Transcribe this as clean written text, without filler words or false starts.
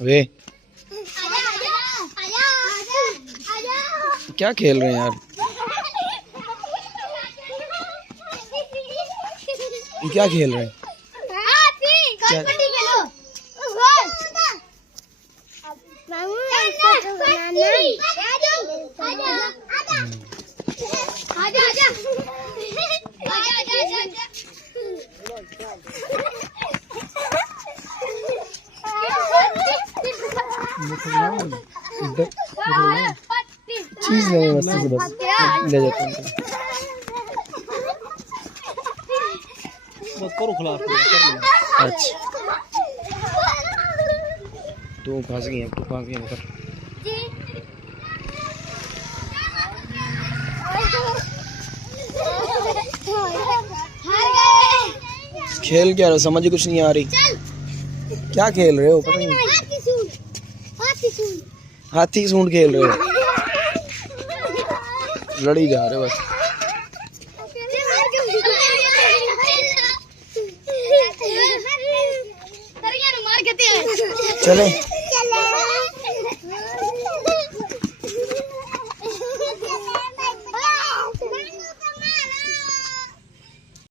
वे क्या खेल रहे हैं यार? ये क्या खेल रहे हैं? क्या? चीज नहीं मस्ती से बस ले जाते हैं। करो खिलाफ। अच्छा तो फंस गई है, तो फंस गई है। खेल क्या रहे, समझ ही कुछ नहीं आ रही। क्या खेल रहे हो पता नहीं। हाथी सूंड खेल रहे हो, लड़ी जा रहे हो बस। चले